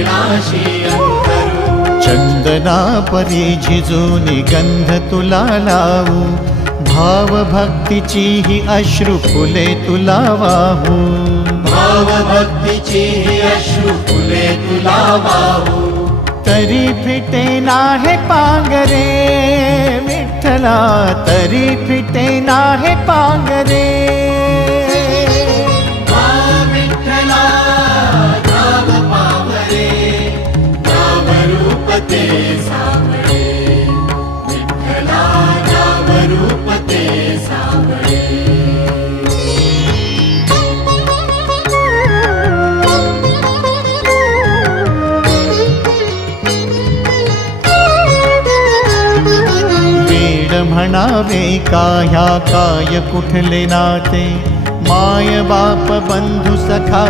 चरणाशी अंतरू। चंदना परी झिजूनी गंध तुला लावू, भाव भक्तीची ही अश्रु फुले तुला वाहू। भाव भक्तीची ही अश्रु फुले तुला वाहू। तरी फिटे नाहे पांगरे विठ्ठला, तरी फिटे नाहे पांगरे। विठ्ठला नाम पावरे, नाम रूप ते सावळे। विठ्ठला नाम रूप ते सावळे। म्हणावे का ह्या काय कुठले नाते, माय बाप बंधू सखा